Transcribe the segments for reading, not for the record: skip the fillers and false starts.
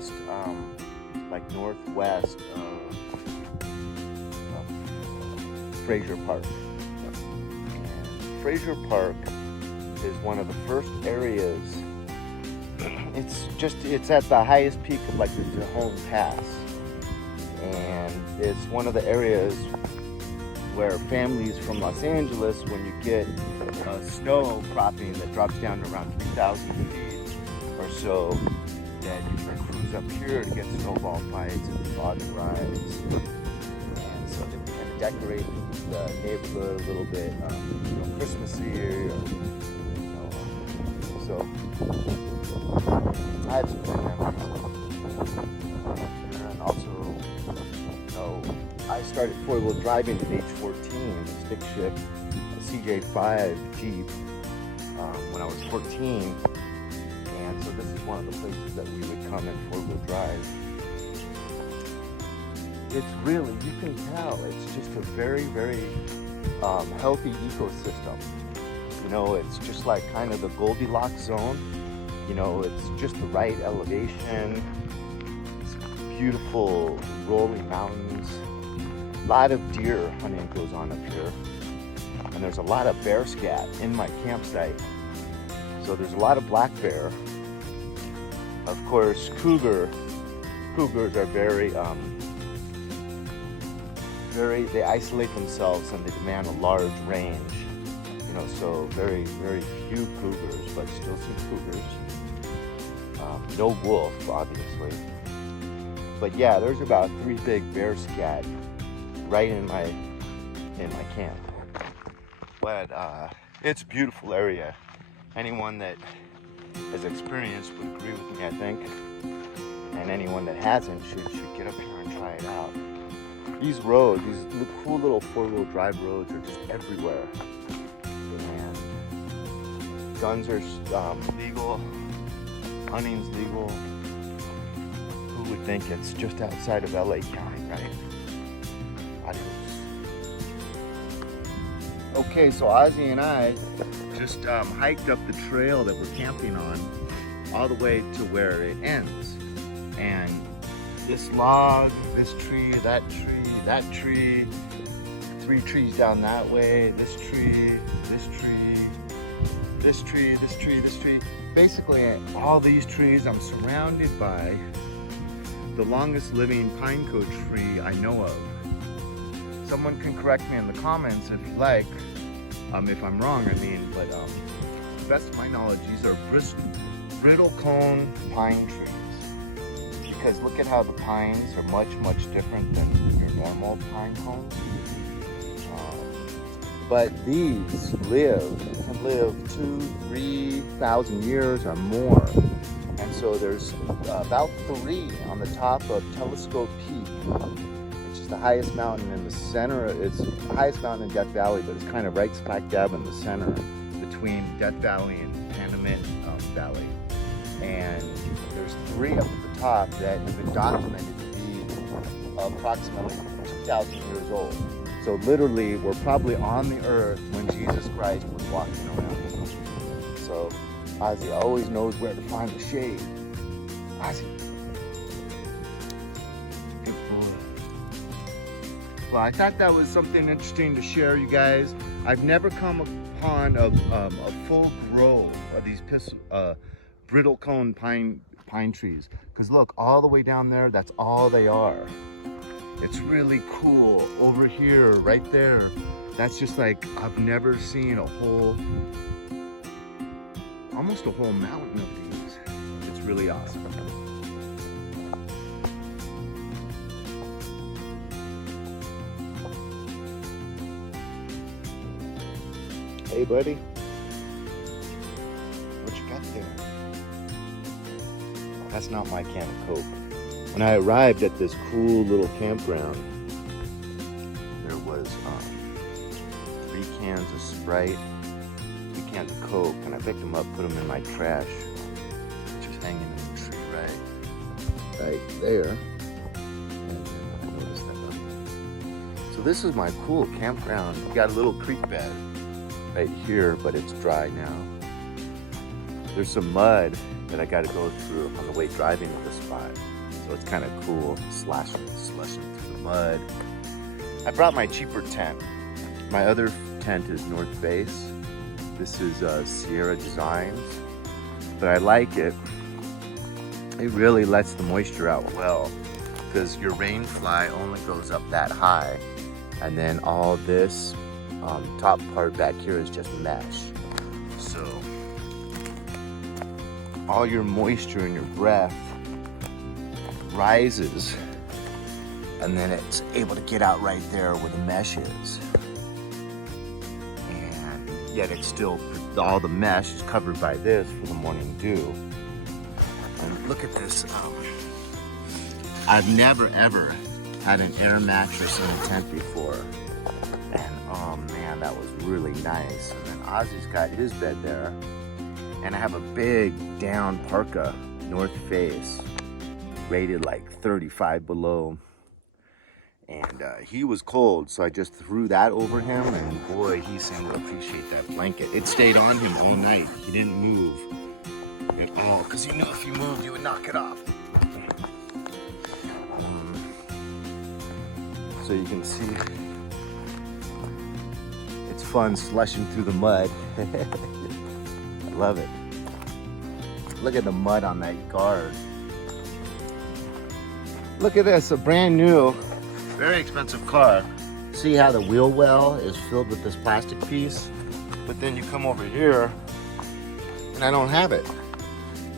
just like northwest of Fraser Park. And Fraser Park is one of the first areas. It's at the highest peak of like the Tejon Pass, and it's one of the areas where families from Los Angeles, when you get snow cropping that drops down to around 3,000 feet or so, that you can cruise up here to get snowball fights and toboggan rides. And so they would kind of decorate the neighborhood a little bit, Christmassy, or, so I have some good memories. And also, I started four-wheel driving at age 14, stick shift, a CJ5 Jeep, when I was 14. And so this is one of the places that we would come and four-wheel drive. It's really, you can tell, it's just a very, very healthy ecosystem. It's just like kind of the Goldilocks zone. It's just the right elevation. It's beautiful rolling mountains. A lot of deer hunting goes on up here. And there's a lot of bear scat in my campsite. So there's a lot of black bear. Of course, cougars are very, they isolate themselves and they demand a large range. So very, very few cougars, but still some cougars. No wolf, obviously. But yeah, there's about 3 big bear scat right in my camp. But it's a beautiful area. Anyone that has experienced would agree with me, I think. And anyone that hasn't should get up here and try it out. These roads, these cool little four-wheel drive roads, are just everywhere. And guns are legal, hunting's legal. Who would think it's just outside of LA County, right? Adios. Okay, so Ozzy and I just hiked up the trail that we're camping on all the way to where it ends. And this log, this tree, that tree, that tree, 3 trees down that way, this tree, this tree, this tree, this tree, this tree. Basically, all these trees, I'm surrounded by the longest living pine cone tree I know of. Someone can correct me in the comments if you like, if I'm wrong, but to the best of my knowledge, these are brittle cone pine trees. Because look at how the pines are much, much different than your normal pine cones. But these can live 2,000-3,000 years or more. And so there's about 3 on the top of Telescope Peak, which is the highest mountain in the center. It's the highest mountain in Death Valley, but it's kind of right smack dab in the center between Death Valley and Panamint Valley. And there's 3 up at the top that have been documented to be approximately 2,000 years old. So literally, we're probably on the earth when Jesus Christ was walking around. So Ozzy always knows where to find the shade. Ozzy. Good boy. Well, I thought that was something interesting to share, you guys. I've never come upon a full grove of these brittle cone pine trees. Because look, all the way down there, that's all they are. It's really cool. Over here, right there, that's just like, I've never seen almost a whole mountain of these. It's really awesome. Hey buddy, what you got there? That's not my can of Coke. When I arrived at this cool little campground, there was 3 cans of Sprite, 3 cans of Coke, and I picked them up, put them in my trash, just hanging in the tree right there. And I noticed that. So this is my cool campground. You got a little creek bed right here, but it's dry now. There's some mud that I got to go through on the way driving to the spot. So it's kind of cool, slushing through the mud. I brought my cheaper tent. My other tent is North Face. This is Sierra Designs, but I like it. It really lets the moisture out well, because your rain fly only goes up that high, and then all this top part back here is just mesh. So all your moisture in your breath rises, and then it's able to get out right there where the mesh is. And yet it's still, all the mesh is covered by this for the morning dew. And look at this. I've never ever had an air mattress in a tent before. And oh man, that was really nice. And then Ozzy's got his bed there. And I have a big down parka, North Face, rated like 35 below. And he was cold, so I just threw that over him, and boy, he seemed to appreciate that blanket. It stayed on him all night. He didn't move at all, because he knew if he moved, you would knock it off. So you can see, it's fun slushing through the mud. I love it. Look at the mud on that guard. Look at this, a brand new, very expensive car. See how the wheel well is filled with this plastic piece? But then you come over here and I don't have it.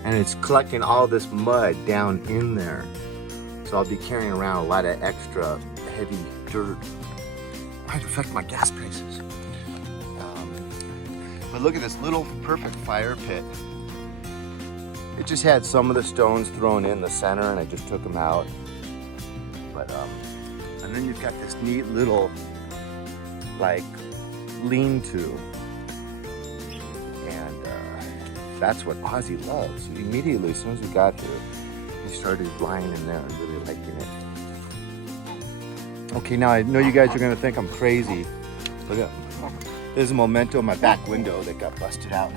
And it's collecting all this mud down in there. So I'll be carrying around a lot of extra heavy dirt. Might affect my gas prices. But look at this little perfect fire pit. It just had some of the stones thrown in the center, and I just took them out. But and then you've got this neat little like lean-to, and that's what Ozzy loves. Immediately, as soon as we got here, he started lying in there and really liking it. Okay, now I know you guys are gonna think I'm crazy. Look at, there's a memento in my back window that got busted out.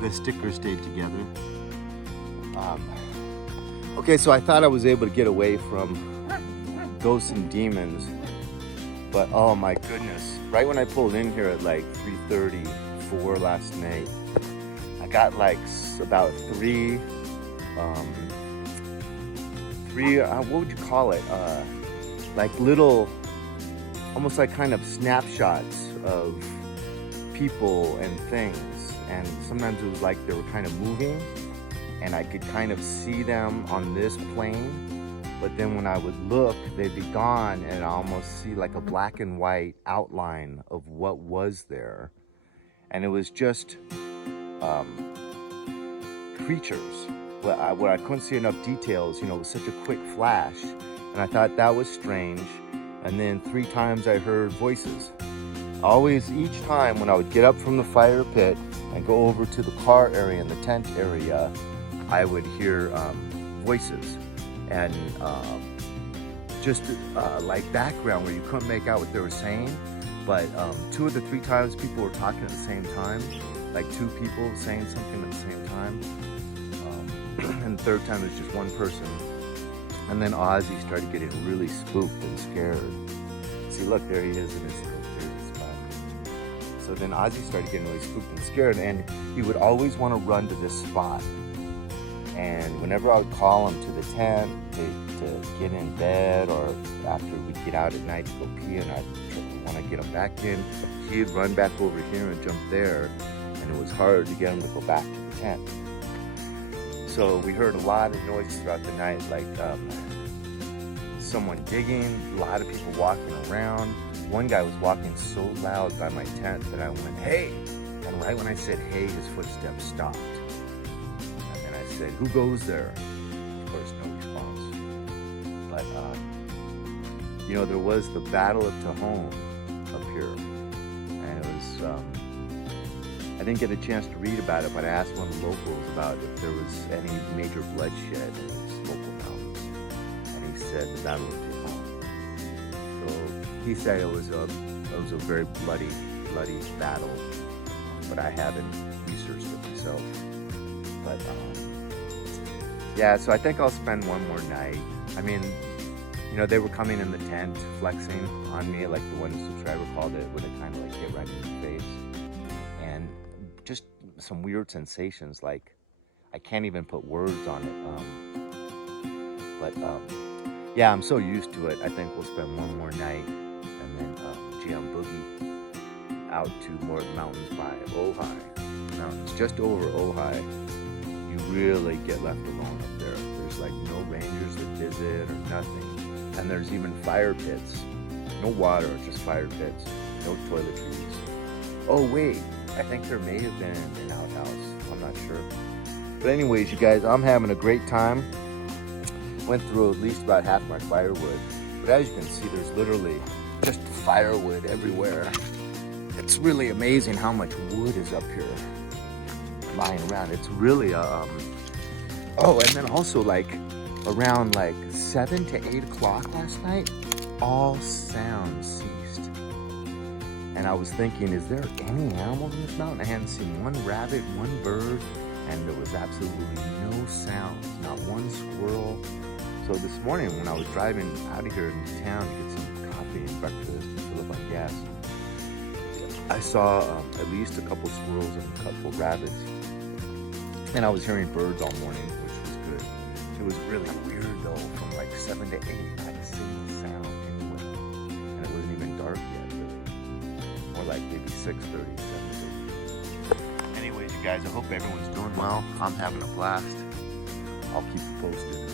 The sticker stayed together. Okay, so I thought I was able to get away from ghosts and demons, but oh my goodness, right when I pulled in here at like 3:34 last night, I got like about three, what would you call it? Like little, almost like kind of snapshots of people and things. And sometimes it was like they were kind of moving, and I could kind of see them on this plane, but then when I would look, they'd be gone, and I almost see like a black and white outline of what was there. And it was just creatures where I couldn't see enough details. You know, it was such a quick flash, and I thought that was strange. And then 3 times I heard voices. Always, each time when I would get up from the fire pit and go over to the car area and the tent area, I would hear voices and just like background where you couldn't make out what they were saying. But 2 of the 3 times people were talking at the same time, like 2 people saying something at the same time. And the 3rd time it was just 1 person. And then Ozzy started getting really spooked and scared. See, look, there he is in his favorite spot. So then Ozzy started getting really spooked and scared, and he would always want to run to this spot. And whenever I would call him to the tent to get in bed, or after we'd get out at night to go pee and I'd want to get him back in, he'd run back over here and jump there, and it was hard to get him to go back to the tent. So we heard a lot of noise throughout the night, like someone digging, a lot of people walking around. One guy was walking so loud by my tent that I went, "Hey!" And right when I said "hey," his footsteps stopped. And then I said, "Who goes there?" Of course, no response. But, you know, there was the Battle of Tejon up here. And it was, I didn't get a chance to read about it, but I asked one of the locals about if there was any major bloodshed in these local mountains. And he said the Battle of Tejon. So he said it was a very bloody battle, but I haven't researched it myself. But yeah, so I think I'll spend one more night. I mean, you know, they were coming in the tent, flexing on me, like the ones that Trevor called it, where they kind of like hit right in the face. And just some weird sensations, like I can't even put words on it. Yeah, I'm so used to it. I think we'll spend one more night and then GM Boogie out to more mountains by Ojai. Mountains just over Ojai. You really get left alone up there. There's like no rangers that visit or nothing. And there's even fire pits. No water, just fire pits. No toiletries. Oh wait, I think there may have been an outhouse. I'm not sure. But anyways, you guys, I'm having a great time. Went through at least about half my firewood. But as you can see, there's literally just firewood everywhere. It's really amazing how much wood is up here lying around. It's really oh, and then also like around like 7 to 8 o'clock last night, all sound ceased. And I was thinking, is there any animals in this mountain? I hadn't seen one rabbit, one bird, and there was absolutely no sound, not one squirrel. So this morning when I was driving out of here into town to get some coffee and breakfast and fill up on gas, I saw at least a couple squirrels and a couple rabbits. And I was hearing birds all morning, which was good. It was really weird though, from like 7 to 8, I had a single sound anywhere. And it wasn't even dark yet, really. More like maybe 6:30, 7:30. Anyways, you guys, I hope everyone's doing well. I'm having a blast. I'll keep you posted.